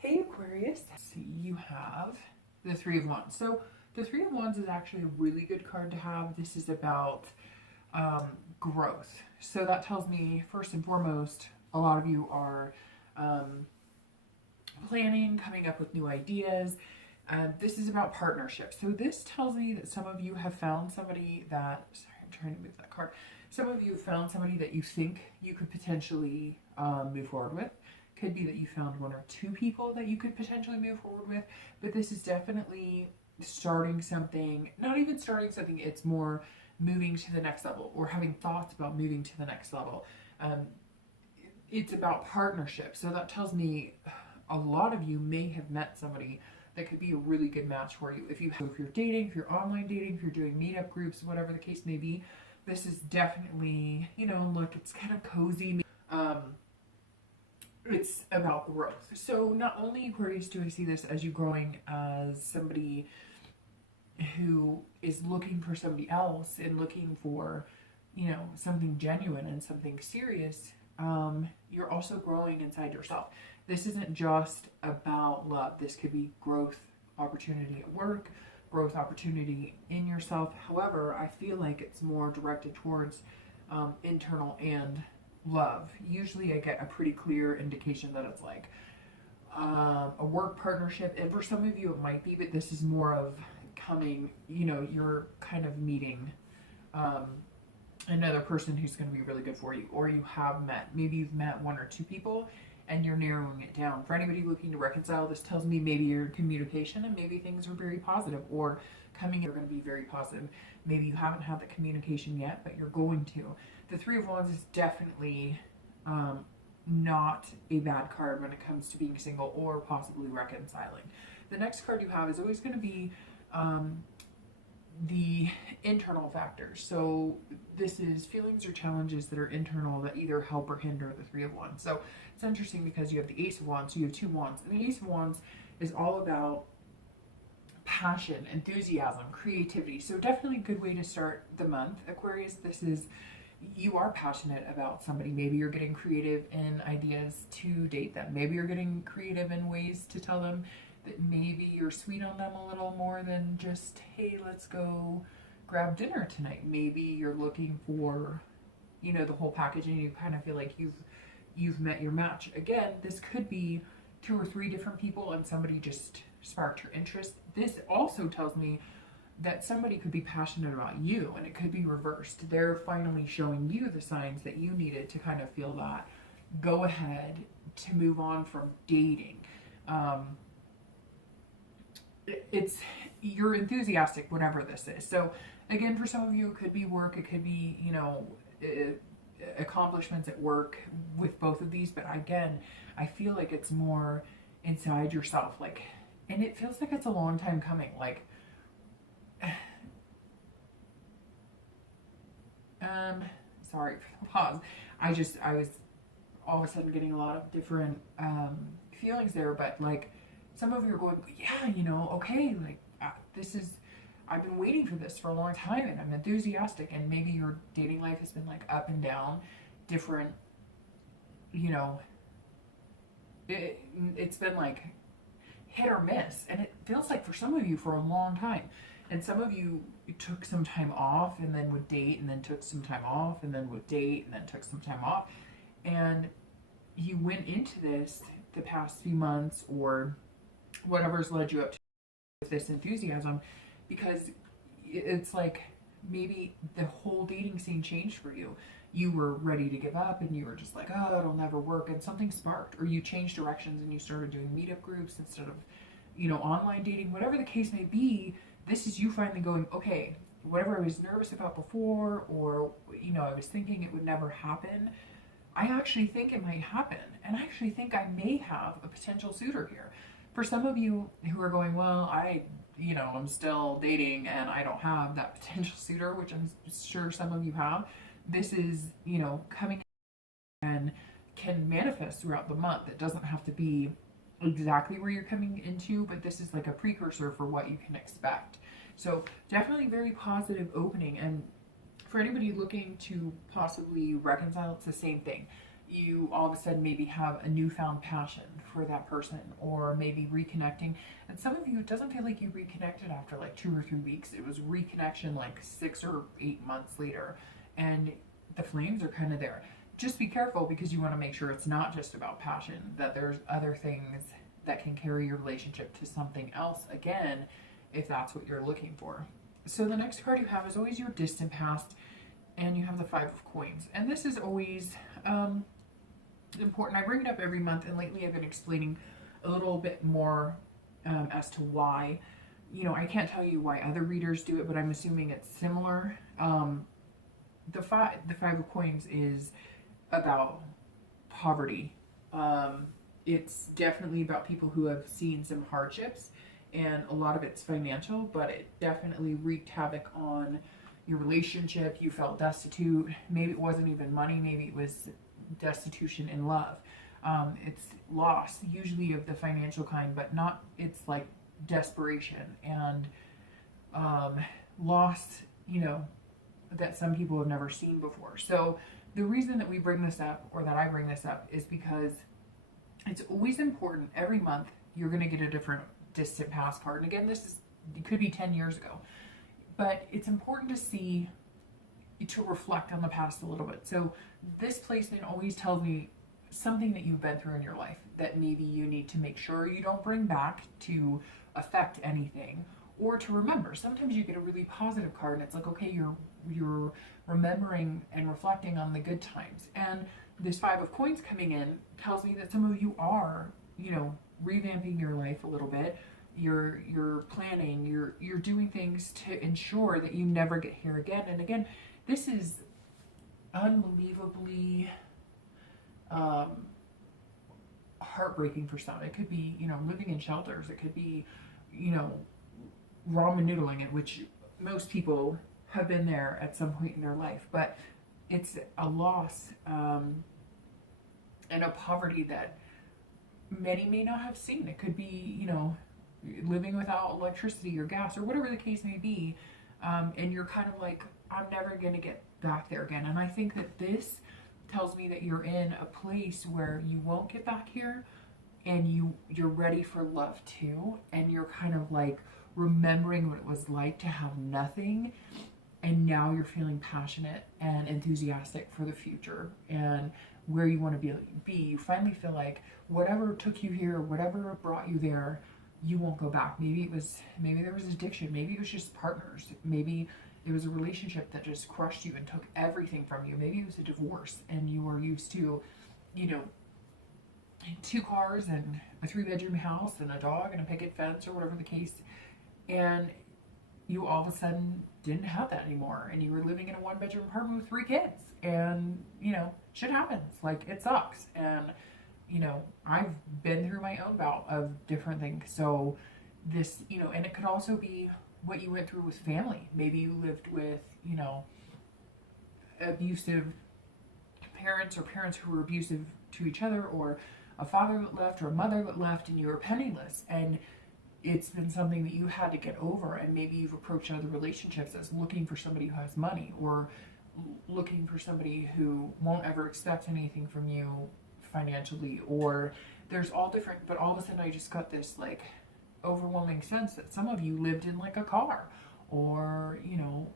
Hey Aquarius, see you have the Three of Wands. So the Three of Wands is actually a really good card to have. This is about growth. So that tells me, first and foremost, a lot of you are planning, coming up with new ideas. This is about partnerships. So this tells me that some of you have found somebody that, sorry, I'm trying to move that card. Some of you have found somebody that you think you could potentially move forward with. Could be that you found one or two people that you could potentially move forward with, but this is definitely starting something, not even starting something, it's more moving to the next level or having thoughts about moving to the next level. It's about partnership. So that tells me a lot of you may have met somebody that could be a really good match for you. If you're dating, if you're online dating, if you're doing meetup groups, whatever the case may be, this is definitely, look, it's kind of cozy. It's about growth. So not only, Aquarius, do I see this as you growing as somebody who is looking for somebody else and looking for, something genuine and something serious, you're also growing inside yourself. This isn't just about love. This could be growth opportunity at work, growth opportunity in yourself. However, I feel like it's more directed towards internal and love. Usually I get a pretty clear indication that it's like a work partnership, and for some of you it might be, but this is more of coming, you're kind of meeting another person who's going to be really good for you, or you have met, maybe you've met one or two people and you're narrowing it down. For anybody looking to reconcile, this tells me maybe your communication and maybe things are very positive, or coming in are going to be very positive. Maybe you haven't had the communication yet, but you're going to. The Three of Wands is definitely not a bad card when it comes to being single or possibly reconciling. The next card you have is always going to be the internal factors. So this is feelings or challenges that are internal that either help or hinder the Three of Wands. So it's interesting because you have the Ace of Wands, so you have two wands. And the Ace of Wands is all about passion, enthusiasm, creativity. So definitely a good way to start the month, Aquarius. This is, you are passionate about somebody. Maybe you're getting creative in ideas to date them. Maybe you're getting creative in ways to tell them that maybe you're sweet on them a little more than just, hey, let's go grab dinner tonight. Maybe you're looking for, the whole package, and you kind of feel like you've met your match. Again, this could be two or three different people and somebody just sparked your interest. This also tells me that somebody could be passionate about you, and it could be reversed. They're finally showing you the signs that you needed to kind of feel that go ahead to move on from dating. You're enthusiastic, whatever this is. So again, for some of you, it could be work, it could be, accomplishments at work with both of these. But again, I feel like it's more inside yourself, and it feels like it's a long time coming. Sorry for the pause. I was all of a sudden getting a lot of different feelings there, but some of you are going, yeah, okay, this is, I've been waiting for this for a long time and I'm enthusiastic. And maybe your dating life has been up and down, different, it's been hit or miss. And it feels like for some of you for a long time. And some of you took some time off and then would date, and then took some time off and then would date, and then took some time off. And you went into this the past few months or whatever's led you up to this enthusiasm, because it's maybe the whole dating scene changed for you. You were ready to give up and you were just oh, it'll never work, and something sparked, or you changed directions and you started doing meetup groups instead of, online dating, whatever the case may be. This is you finally going, okay, whatever I was nervous about before, or, I was thinking it would never happen, I actually think it might happen. And I actually think I may have a potential suitor here. For some of you who are going, well, I'm still dating and I don't have that potential suitor, which I'm sure some of you have, this is, coming and can manifest throughout the month. It doesn't have to be exactly where you're coming into, but this is a precursor for what you can expect. So definitely very positive opening. And for anybody looking to possibly reconcile, it's the same thing. you all of a sudden maybe have a newfound passion for that person, or maybe reconnecting. And some of you, it doesn't feel like you reconnected after like 2 or 3 weeks. It was reconnection like 6 or 8 months later, and the flames are kind of there. Just be careful, because you want to make sure it's not just about passion, that there's other things that can carry your relationship to something else again, if that's what you're looking for. So the next card you have is always your distant past, and you have the Five of Coins. And this is always important. I bring it up every month, and lately I've been explaining a little bit more as to why. You know, I can't tell you why other readers do it, but I'm assuming it's similar. The Five of Coins is about poverty. It's definitely about people who have seen some hardships, and a lot of it's financial, but it definitely wreaked havoc on your relationship. You felt destitute. Maybe it wasn't even money. Maybe it was destitution in love. It's loss, usually of the financial kind, but not, it's like desperation and loss, you know, that some people have never seen before. So the reason that we bring this up, or that I bring this up, is because it's always important. Every month you're going to get a different distant past card. And again, it could be 10 years ago, but it's important to reflect on the past a little bit. So this placement always tells me something that you've been through in your life that maybe you need to make sure you don't bring back to affect anything, or to remember. Sometimes you get a really positive card, and it's like, okay, you're remembering and reflecting on the good times. And this Five of Coins coming in tells me that some of you are, you know, revamping your life a little bit. You're planning, you're doing things to ensure that you never get here again. And again, this is unbelievably heartbreaking for some. It could be, you know, living in shelters. It could be, you know, ramen noodling it, which most people have been there at some point in their life. But it's a loss and a poverty that many may not have seen. It could be, you know, living without electricity or gas or whatever the case may be. And you're kind of like, I'm never going to get back there again. And I think that this tells me that you're in a place where you won't get back here, and you're ready for love too. And you're kind of like remembering what it was like to have nothing. And now you're feeling passionate and enthusiastic for the future and where you want to be. You finally feel like whatever took you here, whatever brought you there, you won't go back. Maybe there was addiction. Maybe it was just partners. Maybe it was a relationship that just crushed you and took everything from you. Maybe it was a divorce, and you were used to, you know, 2 cars and a 3-bedroom house and a dog and a picket fence or whatever the case. And you all of a sudden didn't have that anymore, and you were living in a 1-bedroom apartment with 3 kids, and, you know, shit happens. Like, it sucks. And, you know, I've been through my own bout of different things. So this, you know, and it could also be what you went through with family. Maybe you lived with, you know, abusive parents, or parents who were abusive to each other, or a father that left, or a mother that left, and you were penniless. And it's been something that you had to get over. And maybe you've approached other relationships as looking for somebody who has money, or looking for somebody who won't ever expect anything from you financially, or there's all different, but all of a sudden I just got this like overwhelming sense that some of you lived in like a car, or, you know,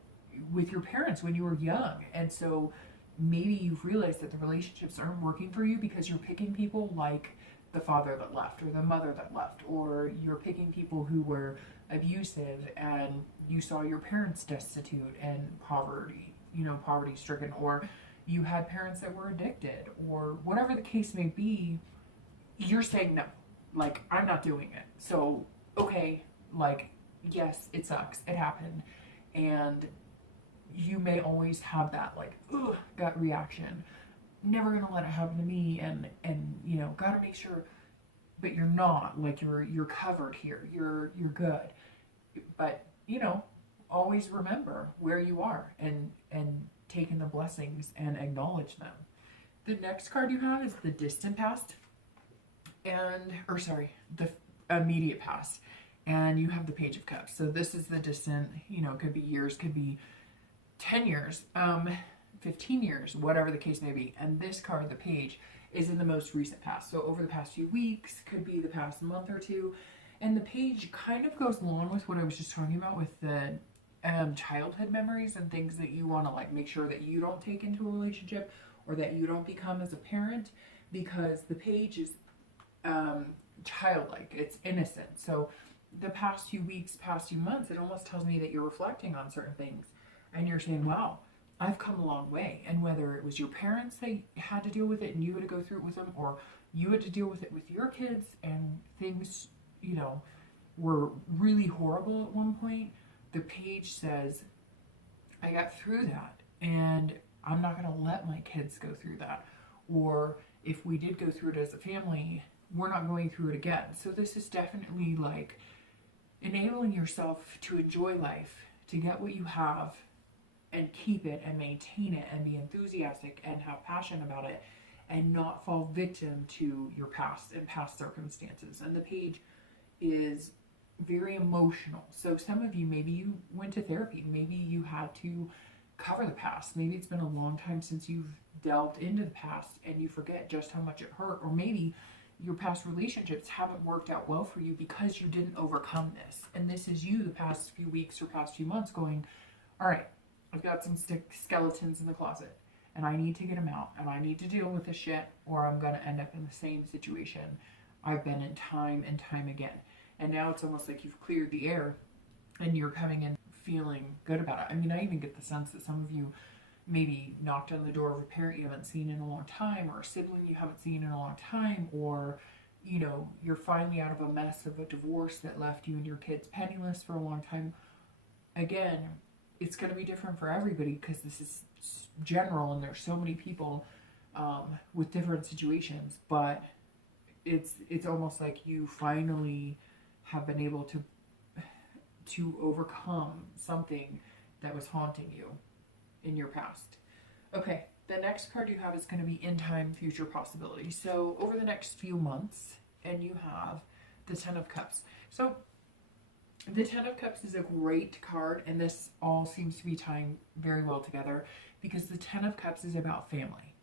with your parents when you were young. And so maybe you've realized that the relationships aren't working for you because you're picking people like the father that left, or the mother that left, or you're picking people who were abusive, and you saw your parents destitute and poverty stricken, or you had parents that were addicted, or whatever the case may be. You're saying no, like, I'm not doing it. So, okay, like, yes, it sucks, it happened, and you may always have that like, ugh, gut reaction. Never gonna let it happen to me, and you know, gotta make sure. But you're not, like, you're covered here, you're good. But, you know, always remember where you are, and take in the blessings and acknowledge them. The next card you have is the distant past, the immediate past, and you have the Page of Cups. So this is the distant, you know, could be years, could be 10 years. 15 years, whatever the case may be. And this card, the page, is in the most recent past. So over the past few weeks, could be the past month or two. And the page kind of goes along with what I was just talking about with the childhood memories and things that you want to like make sure that you don't take into a relationship or that you don't become as a parent, because the page is childlike, it's innocent. So the past few weeks, past few months, it almost tells me that you're reflecting on certain things and you're saying, wow, I've come a long way. And whether it was your parents that had to deal with it and you had to go through it with them, or you had to deal with it with your kids and things, you know, were really horrible at one point, the page says, I got through that and I'm not going to let my kids go through that. Or if we did go through it as a family, we're not going through it again. So this is definitely like enabling yourself to enjoy life, to get what you have and keep it and maintain it and be enthusiastic and have passion about it and not fall victim to your past and past circumstances. And the page is very emotional. So some of you, maybe you went to therapy, maybe you had to cover the past, maybe it's been a long time since you've delved into the past and you forget just how much it hurt, or maybe your past relationships haven't worked out well for you because you didn't overcome this. And this is you the past few weeks or past few months going, all right, I've got some skeletons in the closet and I need to get them out and I need to deal with this shit or I'm going to end up in the same situation I've been in time and time again. And now it's almost like you've cleared the air and you're coming in feeling good about it. I mean, I even get the sense that some of you maybe knocked on the door of a parent you haven't seen in a long time, or a sibling you haven't seen in a long time, or, you know, you're finally out of a mess of a divorce that left you and your kids penniless for a long time. Again, it's going to be different for everybody because this is general and there's so many people with different situations, but it's almost like you finally have been able to overcome something that was haunting you in your past. Okay, the next card you have is going to be in time, future possibility. So over the next few months, and you have the 10 of Cups. So the 10 of Cups is a great card, and this all seems to be tying very well together because the 10 of Cups is about family.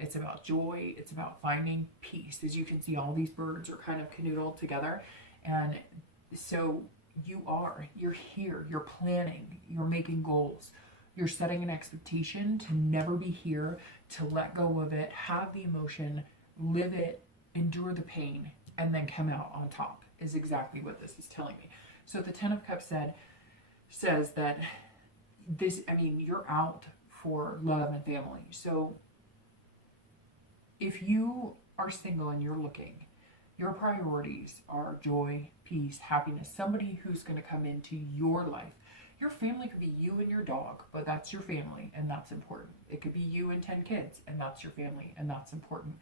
It's about joy. It's about finding peace. As you can see, all these birds are kind of canoodled together. And so you're here, you're planning, you're making goals. You're setting an expectation to never be here, to let go of it, have the emotion, live it, endure the pain, and then come out on top is exactly what this is telling me. So the 10 of Cups says that this, I mean, you're out for love and family. So if you are single and you're looking, your priorities are joy, peace, happiness, somebody who's going to come into your life. Your family could be you and your dog, but that's your family and that's important. It could be you and 10 kids and that's your family and that's important.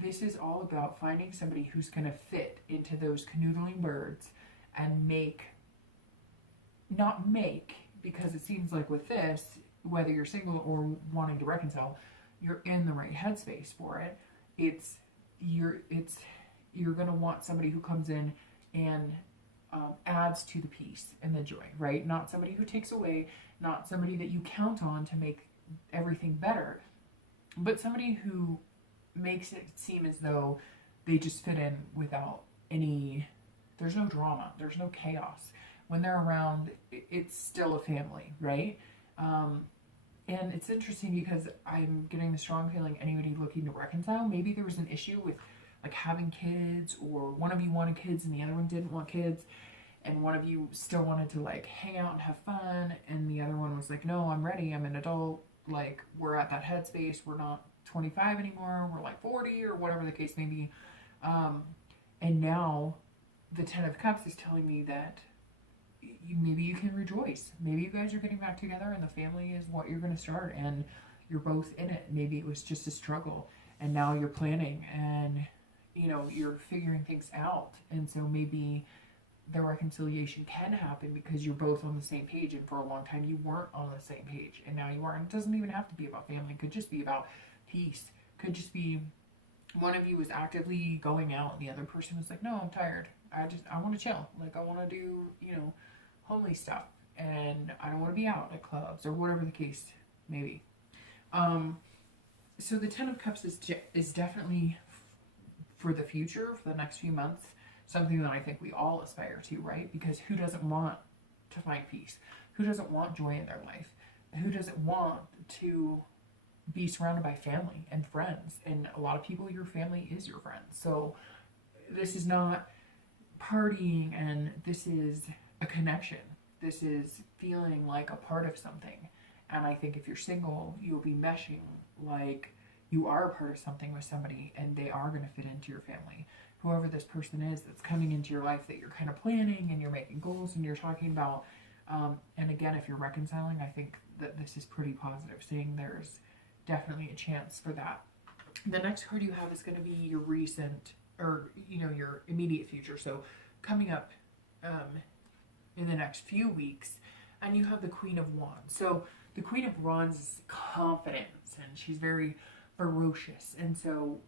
This is all about finding somebody who's going to fit into those canoodling birds and not make, because it seems like with this, whether you're single or wanting to reconcile, you're in the right headspace for it. You're going to want somebody who comes in and adds to the peace and the joy, right? Not somebody who takes away, not somebody that you count on to make everything better, but somebody who makes it seem as though they just fit in without there's no drama, there's no chaos. When they're around, it's still a family, right? And it's interesting because I'm getting the strong feeling anybody looking to reconcile, maybe there was an issue with like having kids, or one of you wanted kids and the other one didn't want kids, and one of you still wanted to like hang out and have fun, and the other one was like, no, I'm ready, I'm an adult, like we're at that headspace, we're not 25 anymore, we're like 40 or whatever the case may be. And now the 10 of Cups is telling me that maybe you can rejoice. Maybe you guys are getting back together and the family is what you're going to start and you're both in it. Maybe it was just a struggle and now you're planning and, you know, you're figuring things out. And so maybe the reconciliation can happen because you're both on the same page, and for a long time you weren't on the same page and now you are. And it doesn't even have to be about family. It could just be about peace. It could just be one of you was actively going out and the other person was like, no, I'm tired. I want to chill. Like I want to do, you know, homely stuff and I don't want to be out at clubs or whatever the case may be. So the Ten of Cups is definitely for the future, for the next few months, something that I think we all aspire to, right? Because who doesn't want to find peace? Who doesn't want joy in their life? Who doesn't want to be surrounded by family and friends? And a lot of people, your family is your friends. So this is not partying, and this is a connection. This is feeling like a part of something. And I think if you're single, you'll be meshing like you are a part of something with somebody, and they are going to fit into your family. Whoever this person is that's coming into your life that you're kind of planning and you're making goals and you're talking about. And again, if you're reconciling, I think that this is pretty positive, saying there's definitely a chance for that. The next card you have is going to be your recent, or, you know, your immediate future. So coming up in the next few weeks, and you have the Queen of Wands. So the Queen of Wands is confidence, and she's very ferocious. And so,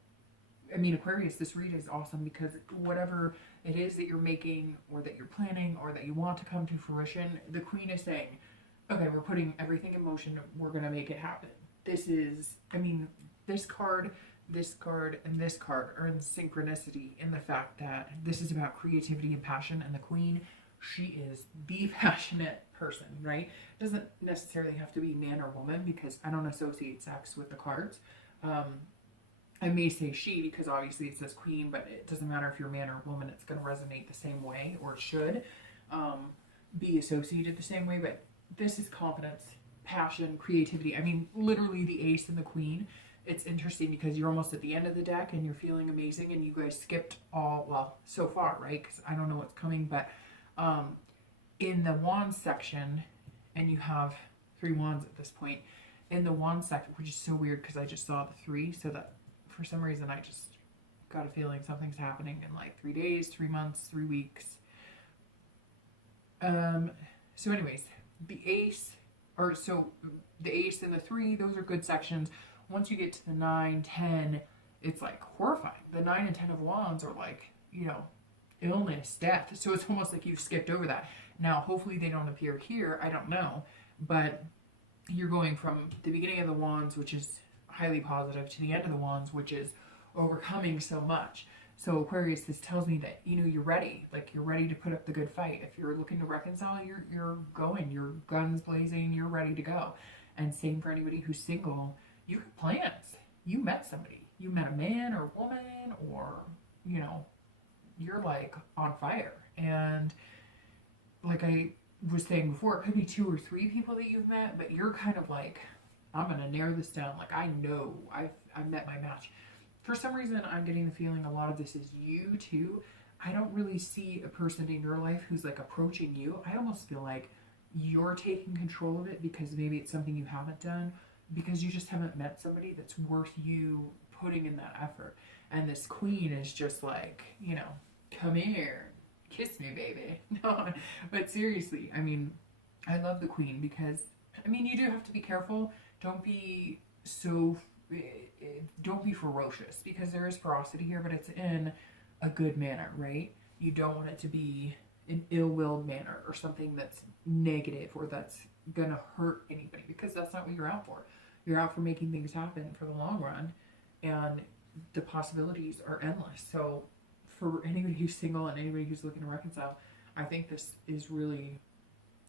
I mean, Aquarius, this read is awesome because whatever it is that you're making or that you're planning or that you want to come to fruition, the Queen is saying, okay, we're putting everything in motion. We're going to make it happen. This is, I mean, this card, and this card are in synchronicity in the fact that this is about creativity and passion, and the Queen, she is the passionate person, right? It doesn't necessarily have to be man or woman, because I don't associate sex with the cards. I may say she because obviously it says Queen, but it doesn't matter if you're man or woman, it's going to resonate the same way, or it should be associated the same way. But this is confidence, passion, creativity. I mean, literally the Ace and the Queen. It's interesting because you're almost at the end of the deck and you're feeling amazing, and you guys skipped all, well, so far, right? Because I don't know what's coming, but in the Wands section, and you have 3 wands at this point, in the Wands section, which is so weird because I just saw the 3, so that for some reason I just got a feeling something's happening in like 3 days, 3 months, 3 weeks. So anyways, the Ace, or so the Ace and the 3, those are good sections. Once you get to the 9, 10, it's like horrifying. The 9 and 10 of Wands are like, you know, illness, death. So it's almost like you've skipped over that. Now, hopefully they don't appear here. I don't know. But you're going from the beginning of the Wands, which is highly positive, to the end of the Wands, which is overcoming so much. So Aquarius, this tells me that, you know, you're ready. Like, you're ready to put up the good fight. If you're looking to reconcile, you're going. Your guns blazing. You're ready to go. And same for anybody who's single. You have plans. You met somebody. You met a man or woman, or, you know, you're like on fire. And like I was saying before, it could be 2 or 3 people that you've met, but you're kind of like, I'm going to narrow this down. Like, I know I've met my match. For some reason, I'm getting the feeling a lot of this is you too. I don't really see a person in your life who's like approaching you. I almost feel like you're taking control of it because maybe it's something you haven't done, because you just haven't met somebody that's worth you putting in that effort. And this Queen is just like, you know, come here, kiss me, baby. No, but seriously, I mean, I love the Queen because, I mean, you do have to be careful. Don't be ferocious, because there is ferocity here, but it's in a good manner, right? You don't want it to be an ill-willed manner or something that's negative or that's gonna hurt anybody, because that's not what you're out for. You're out for making things happen for the long run, and the possibilities are endless. So for anybody who's single and anybody who's looking to reconcile, I think this is really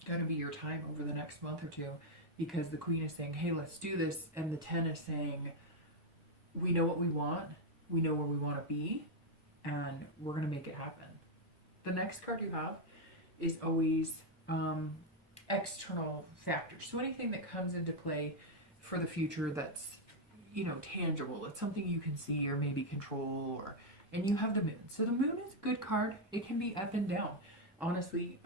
going to be your time over the next month or 2, because the Queen is saying, hey, let's do this, and the 10 is saying, we know what we want, we know where we want to be, and we're going to make it happen. The next card you have is always external factors. So anything that comes into play for the future that's, you know, tangible. It's something you can see or maybe control, or, and you have the Moon. So the Moon is a good card. It can be up and down. Honestly,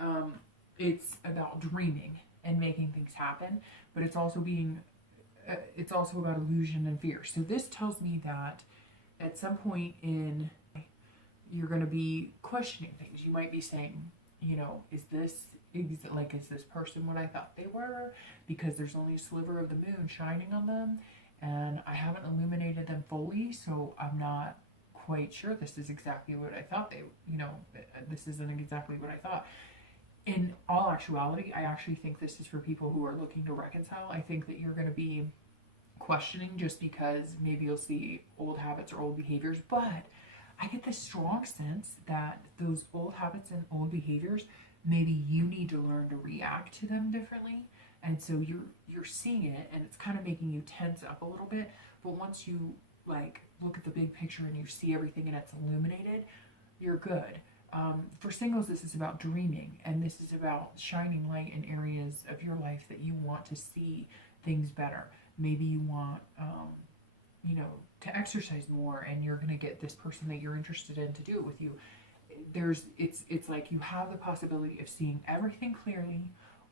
it's about dreaming and making things happen, but it's also about illusion and fear. So this tells me that at some point in, you're going to be questioning things. You might be saying, you know, is this person what I thought they were? Because there's only a sliver of the moon shining on them, and I haven't illuminated them fully, so I'm not quite sure this is exactly what I thought this isn't exactly what I thought. In all actuality, I actually think this is for people who are looking to reconcile. I think that you're going to be questioning just because maybe you'll see old habits or old behaviors, but I get this strong sense that those old habits and old behaviors, maybe you need to learn to react to them differently. And so you're seeing it and it's kind of making you tense up a little bit. But once you like look at the big picture and you see everything and it's illuminated, you're good. For singles, this is about dreaming, and this is about shining light in areas of your life that you want to see things better. Maybe you want, to exercise more, and you're going to get this person that you're interested in to do it with you. It's like you have the possibility of seeing everything clearly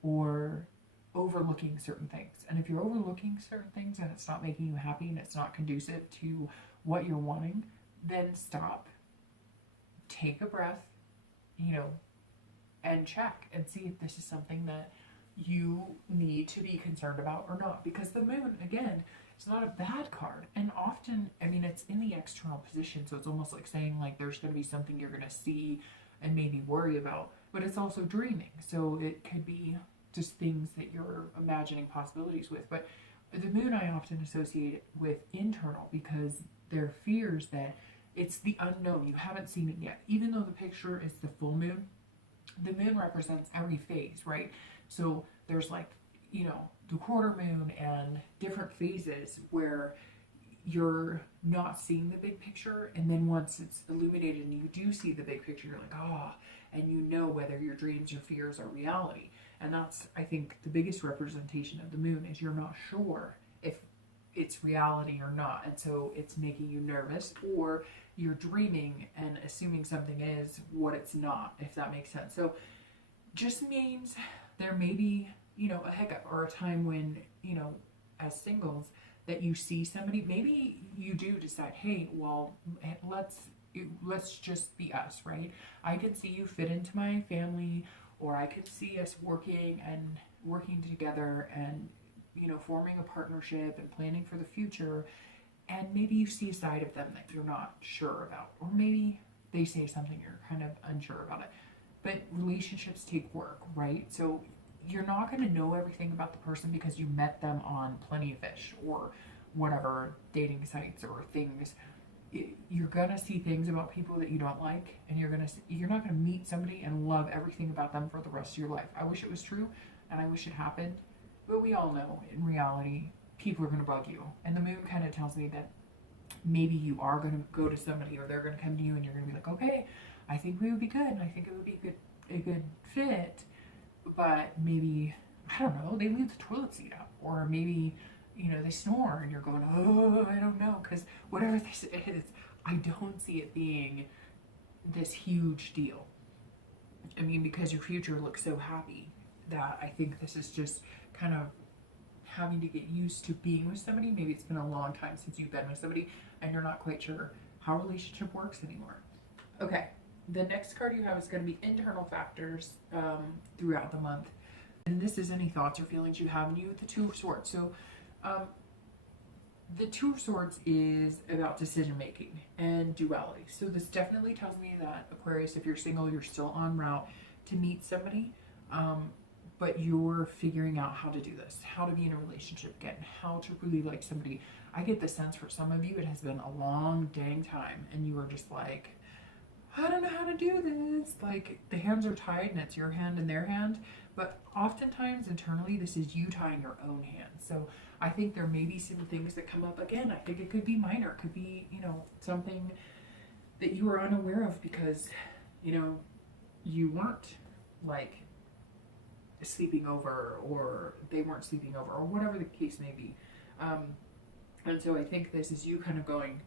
or overlooking certain things. And if you're overlooking certain things and it's not making you happy and it's not conducive to what you're wanting, then stop, take a breath, and check and see if this is something that you need to be concerned about or not. Because the moon, again, it's not a bad card. And often, it's in the external position, so it's almost like saying like there's going to be something you're going to see and maybe worry about, but it's also dreaming. So it could be just things that you're imagining possibilities with. But the moon I often associate with internal, because they're fears that it's the unknown. You haven't seen it yet. Even though the picture is the full moon, the moon represents every phase, right? So there's the quarter moon and different phases where you're not seeing the big picture. And then once it's illuminated and you do see the big picture, you're like, and you know whether your dreams or fears are reality. And that's, I think, the biggest representation of the moon is you're not sure if it's reality or not. And so it's making you nervous, or you're dreaming and assuming something is what it's not, if that makes sense. So just means there may be, a hiccup or a time when, as singles, that you see somebody, maybe you do decide, hey, well, let's just be us, right? I can see you fit into my family, or I could see us working together and, forming a partnership and planning for the future. And maybe you see a side of them that you're not sure about, or maybe they say something you're kind of unsure about it. But relationships take work, right? So you're not going to know everything about the person because you met them on Plenty of Fish or whatever dating sites or things. You're going to see things about people that you don't like, and you're not going to meet somebody and love everything about them for the rest of your life. I wish it was true, and I wish it happened, but we all know in reality people are going to bug you. And the moon kind of tells me that maybe you are going to go to somebody, or they're going to come to you, and you're going to be like, okay, I think we would be good, and I think it would be a good fit, but maybe, I don't know, they leave the toilet seat up, or maybe, they snore, and you're going, oh, I don't know, because whatever this is, I don't see it being this huge deal. Because your future looks so happy that I think this is just kind of having to get used to being with somebody. Maybe it's been a long time since you've been with somebody and you're not quite sure how a relationship works anymore. Okay, the next card you have is going to be internal factors throughout the month. And this is any thoughts or feelings you have, and you with the Two of Swords. So the Two of Swords is about decision making and duality. So this definitely tells me that, Aquarius, if you're single, you're still en route to meet somebody, but you're figuring out how to do this, how to be in a relationship again, how to really like somebody. I get the sense for some of you it has been a long dang time, and you are just like, I don't know how to do this. Like, the hands are tied and it's your hand and their hand, but oftentimes internally this is you tying your own hands. So I think there may be some things that come up again. I think it could be minor. It could be, something that you were unaware of because, you weren't like sleeping over, or they weren't sleeping over, or whatever the case may be. And so I think this is you kind of going,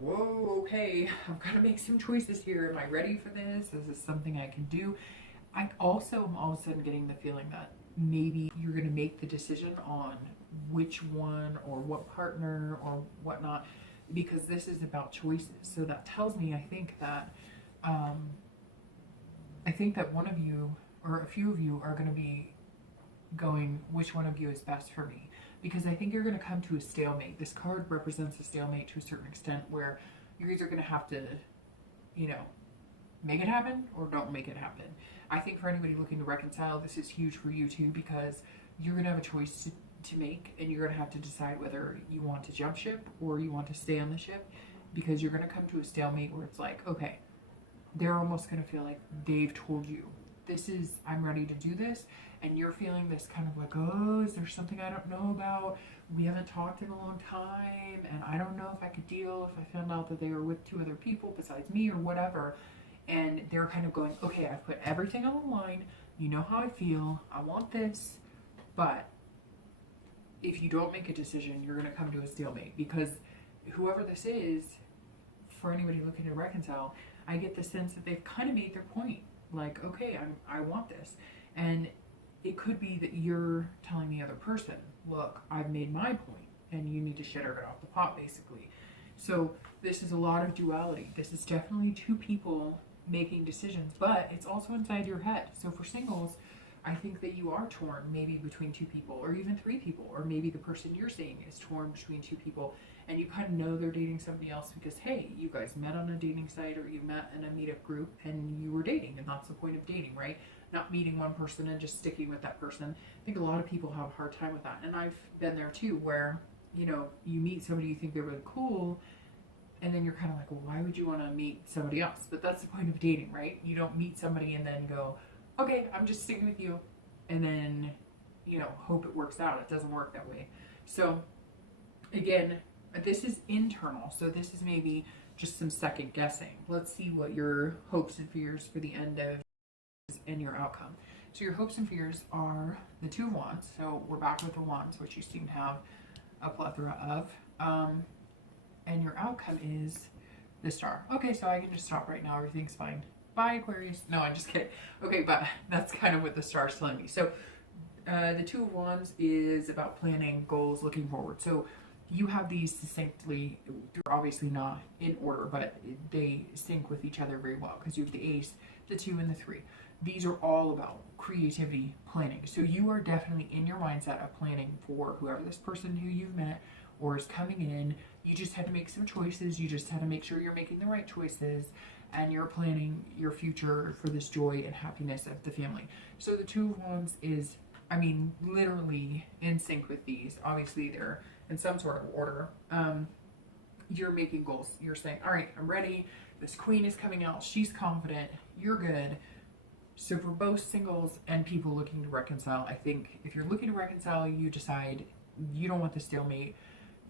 whoa, okay, I'm gonna make some choices here. Am I ready for this? Is this something I can do? I also am all of a sudden getting the feeling that maybe you're gonna make the decision on which one or what partner or whatnot, because this is about choices. So that tells me, I think that one of you or a few of you are going to be going, which one of you is best for me? Because I think you're going to come to a stalemate. This card represents a stalemate to a certain extent, where you guys are going to have to, make it happen or don't make it happen. I think for anybody looking to reconcile, this is huge for you too, because you're going to have a choice to make, and you're going to have to decide whether you want to jump ship or you want to stay on the ship, because you're going to come to a stalemate where it's like, okay, they're almost going to feel like they've told you, this is, I'm ready to do this, and you're feeling this kind of like, oh, is there something I don't know about? We haven't talked in a long time, and I don't know if I could deal if I found out that they were with 2 other people besides me or whatever. And they're kind of going, okay, I've put everything on the line. You know how I feel. I want this. But if you don't make a decision, you're going to come to a stalemate, because whoever this is, for anybody looking to reconcile, I get the sense that they've kind of made their point. Like, okay, I want this. And it could be that you're telling the other person, look, I've made my point and you need to shut it off the pot, basically. So this is a lot of duality. This is definitely 2 people making decisions, but it's also inside your head. So for singles, I think that you are torn maybe between 2 people or even 3 people, or maybe the person you're seeing is torn between 2 people, and you kind of know they're dating somebody else because, hey, you guys met on a dating site or you met in a meetup group and you were dating, and that's the point of dating, right? Not meeting one person and just sticking with that person. I think a lot of people have a hard time with that, and I've been there too, where, you know, you meet somebody, you think they're really cool, and then you're kind of like, well, why would you want to meet somebody else? But that's the point of dating, right? You don't meet somebody and then go, okay, I'm just sticking with you, and then, you know, hope it works out. It doesn't work that way. So again, this is internal, so this is maybe just some second guessing. Let's see what your hopes and fears for the end of and your outcome. So your hopes and fears are the 2 of Wands. So we're back with the Wands, which you seem to have a plethora of. And your outcome is the Star. Okay, so I can just stop right now. Everything's fine. Bye, Aquarius. No, I'm just kidding. Okay, but that's kind of what the Star's telling me. So the 2 of Wands is about planning, goals, looking forward. So you have these succinctly, they're obviously not in order, but they sync with each other very well, because you have the Ace, the 2, and the 3. These are all about creativity, planning. So you are definitely in your mindset of planning for whoever this person who you've met or is coming in. You just had to make some choices. You just had to make sure you're making the right choices, and you're planning your future for this joy and happiness of the family. So the 2 of Wands is, I mean, literally in sync with these. Obviously, they're in some sort of order. You're making goals. You're saying, all right, I'm ready. This Queen is coming out. She's confident. You're good. So for both singles and people looking to reconcile, I think if you're looking to reconcile, you decide you don't want the stalemate.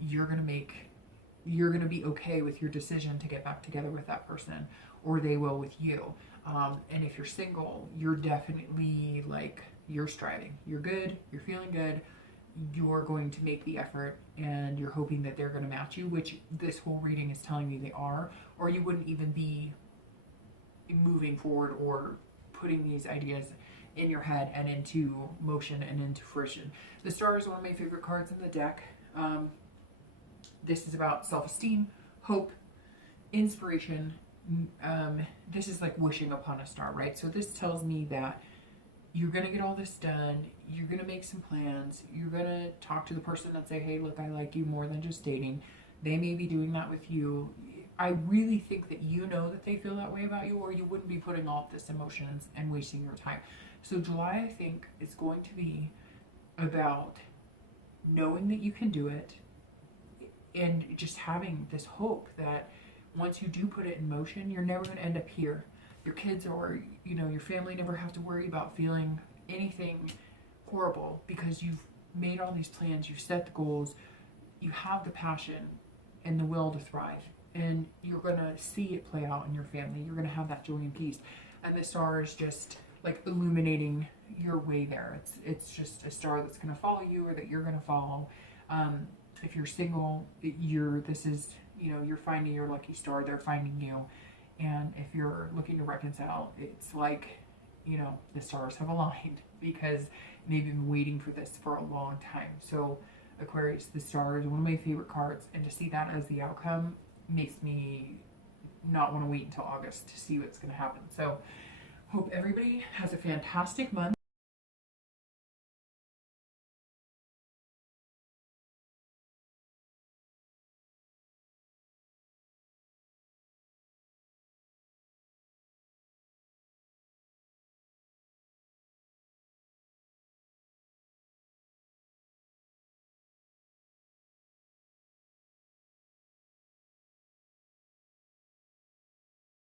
You're going to be okay with your decision to get back together with that person, or they will with you. And if you're single, you're definitely like, you're striving. You're good. You're feeling good. You're going to make the effort, and you're hoping that they're going to match you, which this whole reading is telling me they are, or you wouldn't even be moving forward or putting these ideas in your head and into motion and into fruition. The Star is one of my favorite cards in the deck. This is about self-esteem, hope, inspiration. This is like wishing upon a star, right? So this tells me that you're going to get all this done. You're going to make some plans. You're going to talk to the person and say, hey, look, I like you more than just dating. They may be doing that with you. I really think that you know that they feel that way about you, or you wouldn't be putting all this emotions and wasting your time. So July, I think, is going to be about knowing that you can do it, and just having this hope that once you do put it in motion, you're never going to end up here. Your kids or, you know, your family never have to worry about feeling anything horrible, because you've made all these plans, you've set the goals, you have the passion and the will to thrive, and you're going to see it play out in your family. You're going to have that joy and peace. And the star is just like illuminating your way there. It's just a star that's going to follow you, or that you're going to follow. If you're single, you're finding your lucky star. They're finding you. And if you're looking to reconcile, it's like, you know, the stars have aligned, because they've been waiting for this for a long time. So Aquarius, the star is one of my favorite cards, and to see that as the outcome makes me not want to wait until August to see what's going to happen. So hope everybody has a fantastic month.